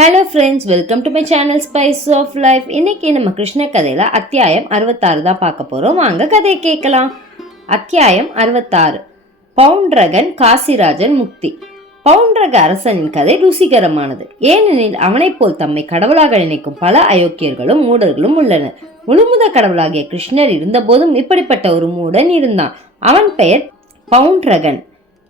Hello friends welcome to my channel spice of life இன்னைக்கு நம்ம கிருஷ்ண கதையில அத்தியாயம் அறுபத்தாறு தான் பார்க்க போறோம். வாங்க கதையை கேட்கலாம். அத்தியாயம் அறுபத்தாறு. பவுண்ட்ரகன் காசிராஜன் முக்தி. பவுண்ட்ரக அரசனின் கதை ருசிகரமானது. ஏனெனில் அவனைப் போல் தம்மை கடவுளாக நினைக்கும் பல அயோக்கியர்களும் மூடர்களும் உள்ளனர். முழுமுத கடவுளாகிய கிருஷ்ணர் இருந்தபோதும் இப்படிப்பட்ட ஒரு மூடன் இருந்தான். அவன் பெயர் பவுண்ட்ரகன்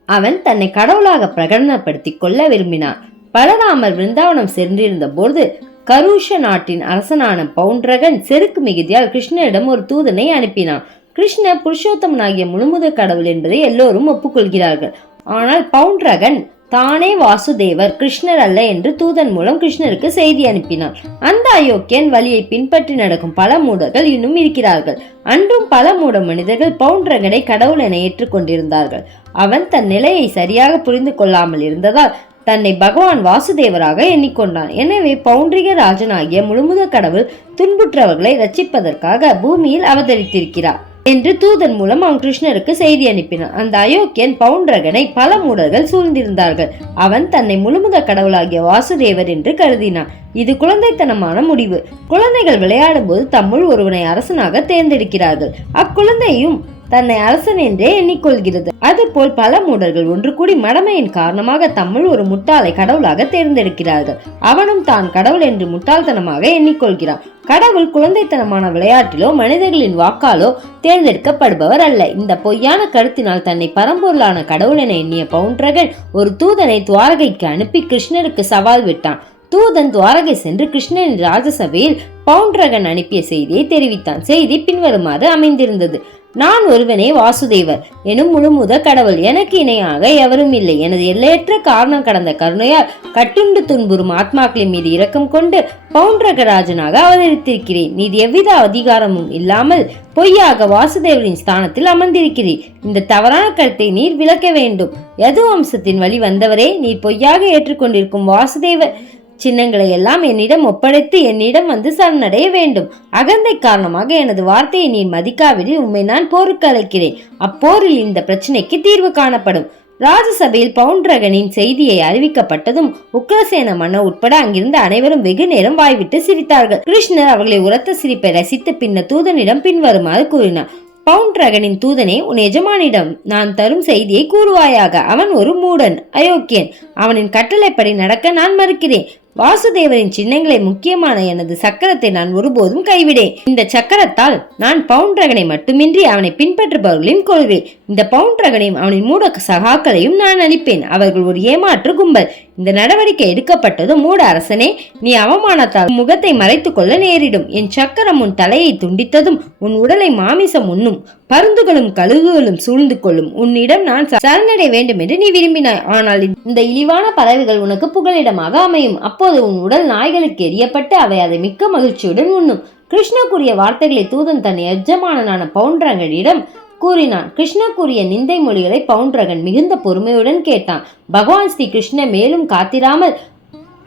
அவன் தன்னை கடவுளாக பிரகடனப்படுத்திக் கொள்ள விரும்பினான். பலராமர் விருந்தாவனம் சென்றிருந்த போது கருஷ நாட்டின் அரசனான பவுண்ட்ரகன் செருக்கு மிகுதியால் கிருஷ்ணரிடம் ஒரு தூதனை அனுப்பினான். கிருஷ்ணர் புருஷோத்தமனாகிய முழுமுத கடவுள் என்பதை எல்லோரும் ஒப்புக்கொள்கிறார்கள். ஆனால் பவுண்ட்ரகன் தானே வாசுதேவர் கிருஷ்ணர் அல்ல என்று தூதன் மூலம் கிருஷ்ணருக்கு செய்தி அனுப்பினான். அந்த அயோக்கியன் வழியை பின்பற்றி நடக்கும் பல மூடர்கள் இன்னும் இருக்கிறார்கள். அன்றும் பல மூட மனிதர்கள் பவுண்டரகனை கடவுள் என ஏற்றுக்கொண்டிருந்தார்கள். அவன் தன் நிலையை சரியாக புரிந்து கொள்ளாமல் இருந்ததால் தன்னை பகவான் வாசுதேவராக எண்ணிக்கொண்டான். எனவே பௌண்டிரிக ராஜனாகிய முழுமுத கடவுள் துன்புற்றவர்களை ரட்சிப்பதற்காக பூமியில் அவதரித்திருக்கிறார் என்று தூதன் மூலம் அவன் கிருஷ்ணருக்கு செய்தி அனுப்பினான். அந்த அயோக்கியன் பவுண்டரகனை பல மூடர்கள் சூழ்ந்திருந்தார்கள். அவன் தன்னை முழுமுத கடவுளாகிய வாசுதேவர் என்று கருதினான். இது குழந்தைத்தனமான முடிவு. குழந்தைகள் விளையாடும் போது தம்முள் ஒருவனை அரசனாக தேர்ந்தெடுக்கிறார்கள். அக்குழந்தையும் தன்னை அரசன் என்றே எண்ணிக்கொள்கிறது. அதுபோல் பல மூடர்கள் ஒன்று கூடி மடமையின் காரணமாக தமிழ் ஒரு முட்டாளை கடவுளாக தேர்ந்தெடுக்கிறார்கள். அவனும் தான் கடவுள் என்று முட்டாள்தனமாக எண்ணிக்கொள்கிறான். கடவுள் குழந்தைத்தனமான விளையாட்டிலோ மனிதர்களின் வாக்காலோ தேர்ந்தெடுக்கப்படுபவர் அல்ல. இந்த பொய்யான கருத்தினால் தன்னை பரம்பொருளான கடவுள் என எண்ணிய பவுண்டரகன் ஒரு தூதனை துவாரகைக்கு அனுப்பி கிருஷ்ணருக்கு சவால் விட்டான். தூதன் துவாரகை சென்று கிருஷ்ணனின் ராஜசபையில் பவுண்டரகன் அனுப்பிய செய்தியை தெரிவித்தான். செய்தி பின்வருமாறு அமைந்திருந்தது. நான் ஒருவனே வாசுதேவர். எனும் முழுமுத கடவுள் எனக்கு இணையாக எவரும் இல்லை. எனது எல்லையற்ற காரணம் கடந்த கருணையால் கட்டுண்டு துன்புறும் ஆத்மாக்களின் மீது இரக்கம் கொண்டு பவுண்டரகராஜனாக அவதரித்திருக்கிறேன். நீ எவ்வித அதிகாரமும் இல்லாமல் பொய்யாக வாசுதேவரின் ஸ்தானத்தில் அமர்ந்திருக்கிறீர் இந்த தவறான கருத்தை நீர் விளக்க வேண்டும். யது வம்சத்தின் வழி வந்தவரே நீர் பொய்யாக ஏற்றுக்கொண்டிருக்கும் வாசுதேவர். சின்னங்களை எல்லாம் என்னிடம் ஒப்படைத்து என்னிடம் வந்து சரணடைய வேண்டும். அகந்தை காரணமாக எனது வார்த்தையை நீ மதிக்காவிடில் உண்மை நான் போருக்கு அழைக்கிறேன். அப்போரில் இந்த பிரச்சனைக்கு தீர்வு காணப்படும். ராஜசபையில் பவுண்ட்ரகனின் செய்தியை அறிவிக்கப்பட்டதும் உக்ரசேன மன்னர் உட்பட அங்கிருந்த அனைவரும் வெகு நேரம் வாய்விட்டு சிரித்தார்கள். கிருஷ்ணர் அவர்களை உரத்த சிரிப்பை ரசித்து பின்னர் தூதனிடம் பின்வருமாறு கூறினார். பவுண்ட்ரகனின் தூதனே உன் எஜமானிடம் நான் தரும் செய்தியை கூறுவாயாக. அவன் ஒரு மூடன் அயோக்கியன். அவனின் கட்டளைப்படி நடக்க நான் மறுக்கிறேன். வாசுதேவரின் சின்னங்களை முக்கியமான எனது சக்கரத்தை நான் ஒருபோதும் கைவிடேன். இந்த சக்கரத்தால் நான் பவுண்ட்ரகனை மட்டுமின்றி அவனை பின்பற்றுபவர்களையும் கொள்வேன் இந்த பவுண்ட்ரகனையும் அவனின் மூட சகாக்களையும் நான் அளிப்பேன் அவர்கள் ஒரு ஏமாற்று கும்பல். இந்த நடவடிக்கை எடுக்கப்பட்டதும் மூட அரசனே நீ அவமானத்தால் முகத்தை மறைத்து கொள்ள நேரிடும். என் சக்கரம் உன் தலையை துண்டித்ததும் உன் உடலை மாமிசம் உண்ணும். பருந்துகளும் கழுகுகளும் சூழ்ந்து கொள்ளும். உன்னிடம் நான் சரணடைய வேண்டும் என்று நீ விரும்பினாய். ஆனால் இந்த இழிவான பறவைகள் உனக்கு புகலிடமாக அமையும். அப்போது உன் உடல் நாய்களுக்கு எரியப்பட்டு அவை அதை மிக்க மகிழ்ச்சியுடன் உண்ணும். கிருஷ்ண கூறிய வார்த்தைகளை தூதன் தன் எஜமானனான பவுண்டரங்கடியிடம் கூறினான். கிருஷ்ண கூறிய நிந்தை மொழிகளை பவுண்டரகன் மிகுந்த பொறுமையுடன் கேட்டான். பகவான் ஸ்ரீ கிருஷ்ண மேலும் காத்திராமல்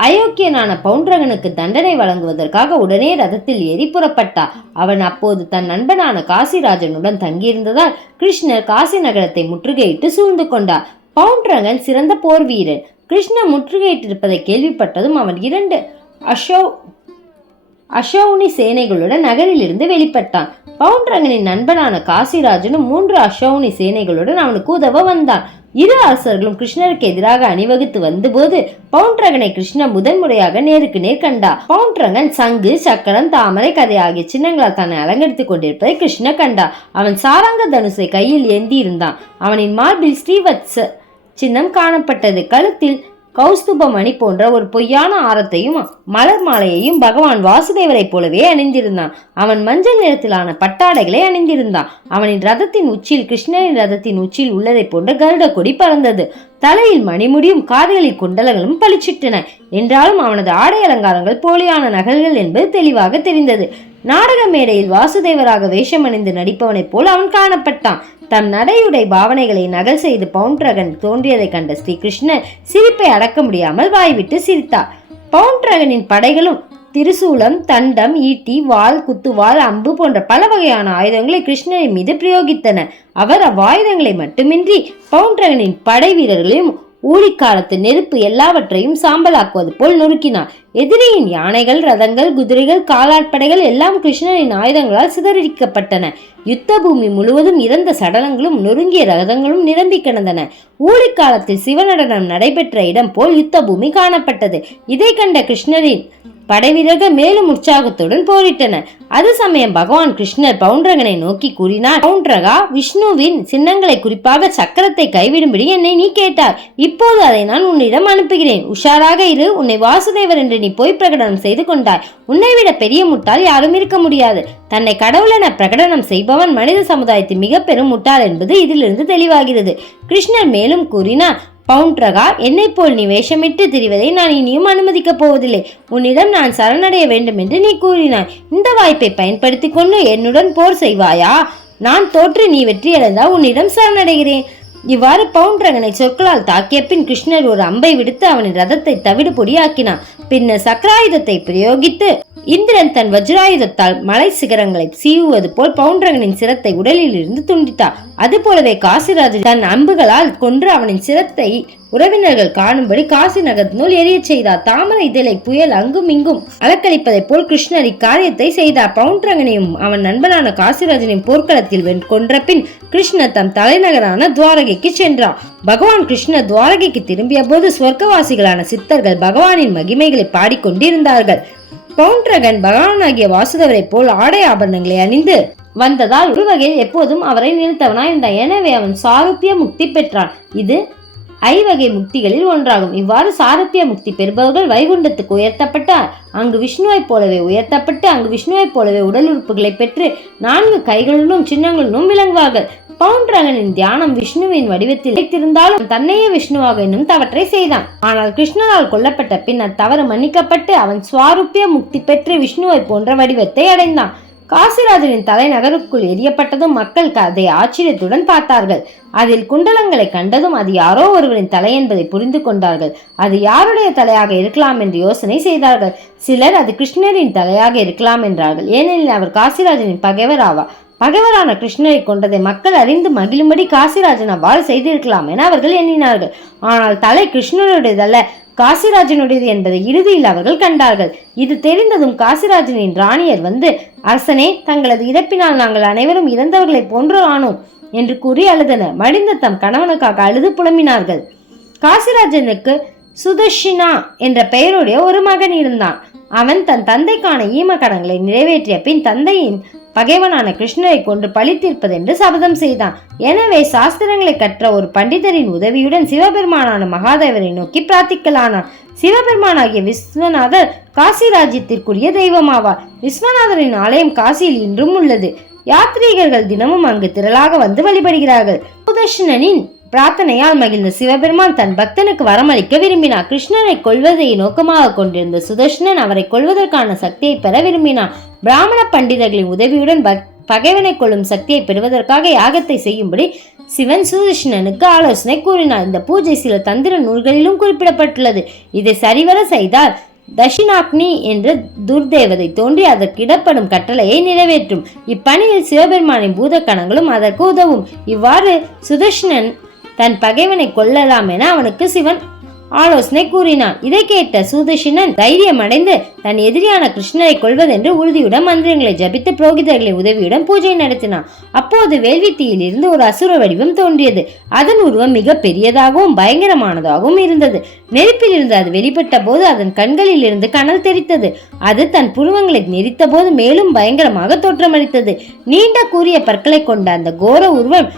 அயோக்கியனான பவுண்டரகனுக்கு தண்டனை வழங்குவதற்காக உடனே ரதத்தில் ஏறி புறப்பட்டார். அவன் அப்போது தன் நண்பனான காசிராஜனுடன் தங்கியிருந்ததால் கிருஷ்ணர் காசி நகரத்தை முற்றுகையிட்டு சூழ்ந்து கொண்டார். பவுண்டரகன் சிறந்த போர் வீரன். கிருஷ்ண முற்றுகையிட்டிருப்பதை கேள்விப்பட்டதும் அவன் இரண்டு அசோ அசோனி சேனைகளுடன் நகரிலிருந்து வெளிப்பட்டான். பவுண்டரங்கனின் நண்பனான காசிராஜனும் மூன்று அசோனி சேனைகளுடன் அவனுக்கு உதவ வந்தான். இரு அரசர்களும் கிருஷ்ணருக்கு எதிராக அணிவகுத்து வந்தபோது பவுண்ட்ரகனை கிருஷ்ணர் முதன்முறையாக நேருக்கு நேர் கண்டா பவுண்ட்ரகன் சங்கு சக்கரம் தாமரை கதை ஆகிய சின்னங்களால் தன்னை அலங்கரித்துக் கொண்டிருப்பதை கிருஷ்ண கண்டா அவன் சாரங்க தனுசை கையில் ஏந்தி இருந்தான் அவனின் மார்பில் ஸ்ரீவத்ச சின்னம் காணப்பட்டது. கழுத்தில் கௌஸ்துபமணி போன்ற ஒரு பொய்யான ஆரத்தையும் மலர் மாலையையும் பகவான் வாசுதேவரைப் போலவே அணிந்திருந்தான். அவன் மஞ்சள் நிறத்திலான பட்டாடைகளை அணிந்திருந்தான். அவனின் ரதத்தின் உச்சியில் கிருஷ்ணனின் ரதத்தின் உச்சியில் உள்ளதைப் போன்ற கருட கொடி பறந்தது. தலையில் மணிமுடியும் காதுகளில் குண்டலங்களும் பளிச்சிட்டன. என்றாலும் அவனது ஆடை அலங்காரங்கள் போலியான நகல்கள் என்பது தெளிவாக தெரிந்தது. நாடக மேடையில் வாசுதேவராக வேஷமணிந்து நடிப்பவனைப் போல் அவன் காணப்பட்டான். தம் நடையுடை பாவனைகளை நகல் செய்து பவுண்ட்ரகன் தோன்றியதைக் கண்ட ஸ்ரீகிருஷ்ணன் சிரிப்பை அடக்க முடியாமல் வாய்விட்டு சிரித்தார். பவுண்ட்ரகனின் படைகளும் திரிசூலம் தண்டம் ஈட்டி வாள் குத்துவால் அம்பு போன்ற பல வகையான ஆயுதங்களை கிருஷ்ணரின் மீது பிரயோகித்தன. அவர் அவ்வாயுதங்களை மட்டுமின்றி பவுண்ட்ரகனின் படை வீரர்களையும் ஊழிக்காலத்து நெருப்பு எல்லாவற்றையும் சாம்பலாக்குவது போல் நொறுக்கினார். எதிரியின் யானைகள் ரதங்கள் குதிரைகள் காலாட்படைகள் எல்லாம் கிருஷ்ணனின் ஆயுதங்களால் சிதறடிக்கப்பட்டன. யுத்த பூமி முழுவதும் இறந்த சடலங்களும் நொறுங்கிய ரதங்களும் நிரம்பி கிடந்தன. ஊழிக்காலத்தில் சிவநடனம் நடைபெற்ற இடம் போல் யுத்த பூமி காணப்பட்டது. இதை கண்ட கிருஷ்ணரின் படைவீரர்கள் மேலும் உற்சாகத்துடன் போரிட்டனர். அது சமயம் பகவான் கிருஷ்ணர் பவுண்டரகனை நோக்கி கூறினார் பவுண்டரகா விஷ்ணுவின் சின்னங்களை குறிப்பாக சக்கரத்தை கைவிடும்படி என்னை நீ கேட்டார் இப்போது அதை நான் உன்னிடம் அனுப்புகிறேன். உஷாராக இரு. உன்னை வாசுதேவர் என்று நீ போய் பிரகடனம் செய்து கொண்டாய். உன்னை விட பெரிய முட்டாள் யாரும் இருக்க முடியாது. தன்னை கடவுளென பிரகடனம் செய்பவன் மனித சமுதாயத்தின் மிக பெரும் முட்டாள் என்பது இதிலிருந்து தெளிவாகிறது. கிருஷ்ணர் மேலும் கூறினார் பவுண்ட்ரகா என்னை போல் நீ வேஷமிட்டு திரிவதை நான் இனியும் அனுமதிக்கப் போவதில்லை. உன்னிடம் நான் சரணடைய வேண்டும் என்று நீ கூறினாய். இந்த வாய்ப்பை பயன்படுத்தி கொண்டு என்னுடன் போர் செய்வாயா? நான் தோற்று நீ வெற்றியடைந்தால் உன்னிடம் சரணடைகிறேன். இவ்வாறு பவுண்டரகனை சொற்களால் தாக்கிய பின் கிருஷ்ணர் ஒரு அம்பை விடுத்து அவனின் ரதத்தை தவிடு பொடியாக்கினான். பின்னர் சக்கராயுதத்தை பிரயோகித்து இந்திரன் தன் வஜ்ராயுதத்தால் மலை சிகரங்களை சீவுவது போல் பவுண்டரகனின் சிரத்தை உடலில் இருந்து துண்டித்தார் அதுபோலவே காசிராஜ் தன் அம்புகளால் கொன்று அவனின் சிரத்தை உறவினர்கள் காணும்படி காசி நகரத்தினுள் எரியச் செய்தார். தாமரை இதழை புயல் அங்கும் இங்கும் அலக்களிப்பதைப் போல் கிருஷ்ணர் இக்காரியத்தை செய்தார். பவுண்டரங்கனையும் அவன் நண்பனான காசிராஜனையும் போர்க்களத்தில் வென் கொன்ற பின் கிருஷ்ணர் தம் தலைநகரான துவாரகைக்கு சென்றார். பகவான் கிருஷ்ணர் துவாரகைக்கு திரும்பிய போது சொர்க்கவாசிகளான சித்தர்கள் பகவானின் மகிமைகளை பாடிக்கொண்டிருந்தார்கள். பவுண்டரகன் பகவானாகிய வாசுதவரை போல் ஆடை ஆபரணங்களை அணிந்து வந்ததால் ஒரு வகையில் எப்போதும் அவரை நிறுத்தவனாய் இருந்தான் எனவே அவன் சாருப்பிய முக்தி பெற்றான். இது ஐவகை முக்திகளில் ஒன்றாகும். இவ்வாறு சாரத்திய முக்தி பெறுபவர்கள் வைகுண்டத்துக்கு உயர்த்தப்பட்டார். அங்கு விஷ்ணுவைப் போலவே உயர்த்தப்பட்டு அங்கு விஷ்ணுவைப் போலவே உடல் உறுப்புகளை பெற்று நான்கு கைகளிலும் சின்னங்களிலும் விளங்குவார்கள். பவுண்டரகனின் தியானம் விஷ்ணுவின் வடிவத்தில் வைத்திருந்தாலும் தன்னையே விஷ்ணுவாக என்னும் தவற்றை செய்தான். ஆனால் கிருஷ்ணனால் கொல்லப்பட்ட பின் அத்தவறு மன்னிக்கப்பட்டு அவன் சுவாருப்பிய முக்தி பெற்று விஷ்ணுவை போன்ற வடிவத்தை அடைந்தான். காசிராஜனின் தலைநகருக்குள் எரியப்பட்டதும் மக்கள் அதை ஆச்சரியத்துடன் பார்த்தார்கள். அதில் குண்டலங்களை கண்டதும் அது யாரோ ஒருவரின் தலை என்பதை புரிந்து கொண்டார்கள். அது யாருடைய தலையாக இருக்கலாம் என்று யோசனை செய்தார்கள். சிலர் அது கிருஷ்ணரின் தலையாக இருக்கலாம் என்றார்கள். ஏனெனில் அவர் காசிராஜனின் பகைவர் ஆவார். பகைவரான கிருஷ்ணரை கொண்டதை மக்கள் அறிந்து மகிழும்படி காசிராஜன் அவ்வாறு செய்திருக்கலாம் என அவர்கள் எண்ணினார்கள். ஆனால் தலை கிருஷ்ணனுடையதல்ல காசிராஜனுடையது என்பதை இறுதியில் அவர்கள் கண்டார்கள். இது தெரிந்ததும் காசிராஜனின் ராணியர் வந்து அரசனே தங்களது இறப்பினால் நாங்கள் அனைவரும் இறந்தவர்களைப் போன்று ஆனோம் என்று கூறி அழுதனர். மடிந்த தம் கணவனுக்காக அழுது புலம்பினார்கள். காசிராஜனுக்கு சுதர்ஷினா என்ற பெயருடைய ஒரு மகன் இருந்தான். அவன் தன் தந்தைக்கான ஈம நிறைவேற்றிய பின் தந்தையின் பகைவனான கிருஷ்ணரை கொன்று பழித்தீர்ப்பதென்று சபதம் செய்தான். எனவே சாஸ்திரங்களை கற்ற ஒரு பண்டிதரின் உதவியுடன் சிவபெருமானான மகாதேவரை நோக்கி பிரார்த்திக்கலானான். சிவபெருமானாகிய விஸ்வநாதர் காசி ராஜ்யத்திற்குரிய தெய்வமாவார். விஸ்வநாதரின் ஆலயம் காசியில் இன்றும் உள்ளது. யாத்ரீகர்கள் தினமும் அங்கு திரளாக வந்து வழிபடுகிறார்கள். சுதர்ஷனனின் பிரார்த்தனையால் மகிழ்ந்த சிவபெருமான் தன் பக்தனுக்கு வரமளிக்க விரும்பினார். கிருஷ்ணனை கொள்வதை நோக்கமாக கொண்டிருந்த சுதர்ஷனன் அவரை கொள்வதற்கான சக்தியை பெற விரும்பினான் பிராமண பண்டிதர்களின் உதவியுடன் பக்- பகைவனை கொள்ளும் சக்தியை பெறுவதற்காக யாகத்தை செய்யும்படி சிவன் சுதர்ஷனனுக்கு ஆலோசனை கூறினார். இந்த பூஜை சில தந்திர நூல்களிலும் குறிப்பிடப்பட்டுள்ளது. இதை சரிவர செய்தால் தஷினாக்னி என்ற துர்தேவதை தோன்றி அதற்கு இடப்படும் கட்டளையை நிறைவேற்றும். இப்பணியில் சிவபெருமானின் பூதக்கணங்களும் அதற்கு உதவும். இவ்வாறு சுதர்ஷனன் தன் பகைவனை கொல்லலாம் என அவனுக்கு சிவன் ஆலோசனை கூறினான். இதை கேட்ட சுதர்ஷனன் தைரியமடைந்து தன் எதிரியான கிருஷ்ணரை கொள்வதென்று உறுதியுடன் மந்திரங்களை ஜபித்து புரோகிதர்களின் உதவியுடன் பூஜை நடத்தினான். அப்போது வேள்வித்தீயில் இருந்து ஒரு அசுர வடிவம் தோன்றியது. அதன் உருவம் மிக பெரியதாகவும் பயங்கரமானதாகவும் இருந்தது. நெருப்பில் இருந்து அது வெளிப்பட்ட போது அதன் கண்களில் இருந்து கனல் தெரித்தது. அது தன் புருவங்களை நெரித்த போது மேலும் பயங்கரமாக தோற்றமளித்தது. நீண்ட கூறிய பற்களை கொண்ட அந்த கோர உருவம்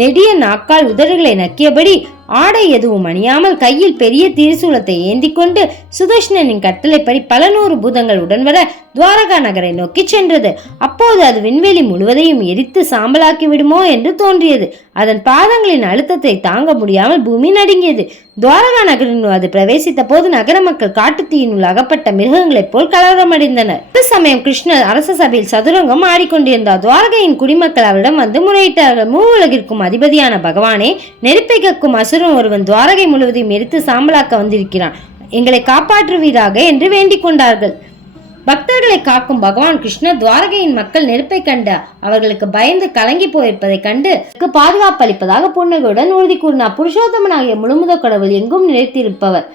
நெடிய நாக்கால் உதடுகளை நக்கியபடி ஆடை எதுவும் அணியாமல் கையில் பெரிய திரிசூலத்தை ஏந்தி கொண்டு சுதர்ஷனனின் கட்டளைப்படி பல நூறு பூதங்கள் உடன் வர துவாரகா நகரை நோக்கி சென்றது. அப்போது அது விண்வெளி முழுவதையும் எரித்து சாம்பலாக்கி விடுமோ என்று தோன்றியது. அதன் பாதங்களின் அழுத்தத்தை தாங்க முடியாமல் பூமி நடுங்கியது. துவாரகா நகரின் அது பிரவேசித்த போது நகர மக்கள் காட்டுத்தீயினுள் அகப்பட்ட மிருகங்களைப் போல் கலவரமடைந்தனர். இந்த சமயம் கிருஷ்ணர் அரச சபையில் சதுரங்கம் ஆடிக்கொண்டிருந்தார். துவாரகையின் குடிமக்கள் அவரிடம் வந்து முறையிட்டார்கள். மூவுலகிற்கும் அதிபதியான பகவானே நெருப்பை கக்கும் அசுரன் ஒருவன் துவாரகை முழுவதையும் எரித்து சாம்பலாக்க வந்திருக்கிறான். எங்களை காப்பாற்றுவீராக என்று வேண்டிக் கொண்டார்கள். பக்தர்களை காக்கும் பகவான் கிருஷ்ணர் துவாரகையின் மக்கள் நெருப்பை கண்டு அவர்களுக்கு பயந்து கலங்கி போயிருப்பதைக் கண்டு பாதுகாப்பு அளிப்பதாக புன்னகையுடன் உறுதி கூறினார். புருஷோத்தமனாகிய முழுமுத கடவுள் எங்கும் நிலைத்திருப்பவர்.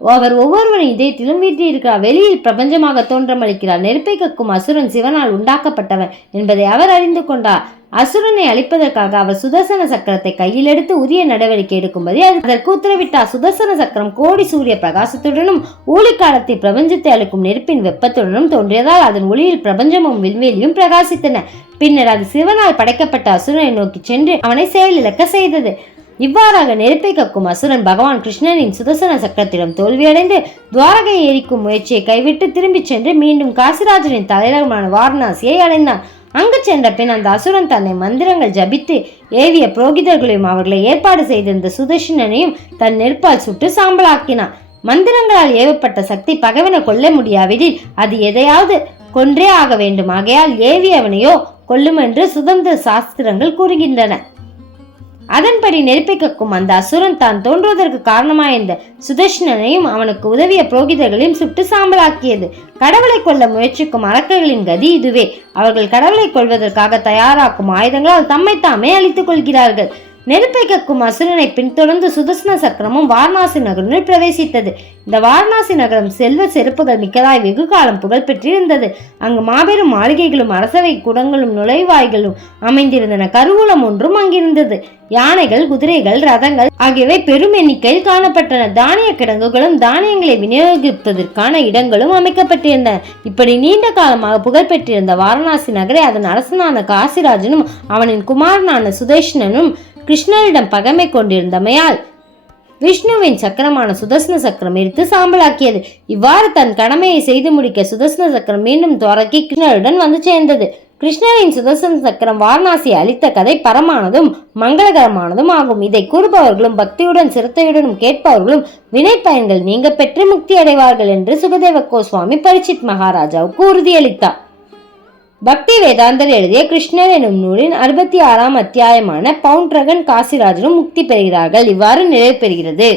அவர் ஒவ்வொருவரின் இதயத்திலும் வீற்றிருக்கிறார் வெளியில் பிரபஞ்சமாக தோன்றமளிக்கிறார். நெருப்பை கக்கும் அசுரன் சிவனால் உண்டாக்கப்பட்டவன் என்பதை அவர் அறிந்து கொண்டார். அசுரனை அழிப்பதற்காக அவர் சுதர்சன சக்கரத்தை கையில் எடுத்து உரிய நடவடிக்கை எடுக்கும்படி அதற்கு உத்தரவிட்டார். சுதர்சன சக்கரம் கோடி சூரிய பிரகாசத்துடனும் ஊழிக்காலத்தை பிரபஞ்சத்தை அளிக்கும் நெருப்பின் வெப்பத்துடனும் தோன்றியதால் அதன் ஒளியில் பிரபஞ்சமும் விண்வெளியும் பிரகாசித்தன. பின்னர் அது சிவனால் படைக்கப்பட்ட அசுரனை நோக்கி சென்று அவனை செயலிழக்க செய்தது. இவ்வாறாக நெருப்பை கக்கும் அசுரன் பகவான் கிருஷ்ணனின் சுதர்சன சக்கரத்திடம் தோல்வியடைந்து துவாரகையை எரிக்கும் முயற்சியை கைவிட்டு திரும்பிச் சென்று மீண்டும் காசிராஜனின் தலைநகரமான வாரணாசியை அடைந்தான். அங்கு சென்ற பின் அந்த அசுரன் தன்னை மந்திரங்கள் ஜபித்து ஏவிய புரோகிதர்களையும் அவர்களை ஏற்பாடு செய்திருந்த சுதர்ஷனனையும் தன் நெருப்பால் சுட்டு சாம்பலாக்கினான். மந்திரங்களால் ஏவப்பட்ட சக்தி பகைவனை கொல்ல முடியாவிடில் அது எதையாவது கொன்றே ஆக வேண்டும். ஆகையால் ஏவியவனையோ கொல்லுமென்று சுதந்திர சாஸ்திரங்கள் கூறுகின்றன. அதன்படி நெருப்பை கக்கும் அந்த அசுரன் தான் தோன்றுவதற்கு காரணமாயிருந்த சுதர்ஷனனையும் அவனுக்கு உதவிய புரோகிதர்களையும் சுட்டு சாம்பலாக்கியது. கடவுளை கொல்ல முயற்சிக்கும் அரக்கர்களின் கதி இதுவே. அவர்கள் கடவுளை கொள்வதற்காக தயாராக்கும் ஆயுதங்களால் தம்மை தாமே அழித்துக் கொள்கிறார்கள். நெருப்பை கக்கும் அசுரனை பின்தொடர்ந்து சுதர்சன சக்கரமும் வாரணாசி நகரில் பிரவேசித்தது. இந்த வாரணாசி நகரம் செல்வ செருப்புகள் மிக்கதாய் வெகு காலம் புகழ் பெற்றிருந்தது அங்கு மாபெரும் மாளிகைகளும் அரசவை குடங்களும் நுழைவாய்களும் அமைந்திருந்தன. கருவூலம் ஒன்றும் அங்கிருந்தது. யானைகள் குதிரைகள் ரதங்கள் ஆகியவை பெரும் எண்ணிக்கையில் காணப்பட்டன. தானிய கிடங்குகளும் தானியங்களை விநியோகிப்பதற்கான இடங்களும் அமைக்கப்பட்டிருந்தன. இப்படி நீண்ட காலமாக புகழ்பெற்றிருந்த வாரணாசி நகரை அதன் அரசனான காசிராஜனும் அவனின் குமாரனான சுதேஷ்ணனும் கிருஷ்ணரிடம் பகைமை கொண்டிருந்தமையால் விஷ்ணுவின் சக்கரமான சுதர்சன சக்கரம் எடுத்து சாம்பலாக்கியது. இவ்வாறு தன் கடமையை செய்து முடிக்க சுதர்சன சக்கரம் மீண்டும் துவரக்கி கிருஷ்ணருடன் வந்து சேர்ந்தது. கிருஷ்ணரின் சுதர்சன சக்கரம் வாரணாசியை அளித்த கதை பரமானதும் மங்களகரமானதும் ஆகும். இதை கூறுபவர்களும் பக்தியுடன் சிரத்தையுடனும் கேட்பவர்களும் வினை பயன்கள் நீங்க பெற்று முக்தி அடைவார்கள் என்று சுகதேவ கோஸ்வாமி பரிச்சித் மகாராஜாவுக்கு உறுதியளித்தார். பக்தி வேதாந்தர் எழுதிய கிருஷ்ணர் எனும் நூலின் அறுபத்தி ஆறாம் அத்தியாயமான பவுண்ட்ரகன் காசிராஜரும் முக்தி பெறுகிறார்கள். இவ்வாறு நிறைவு பெறுகிறது.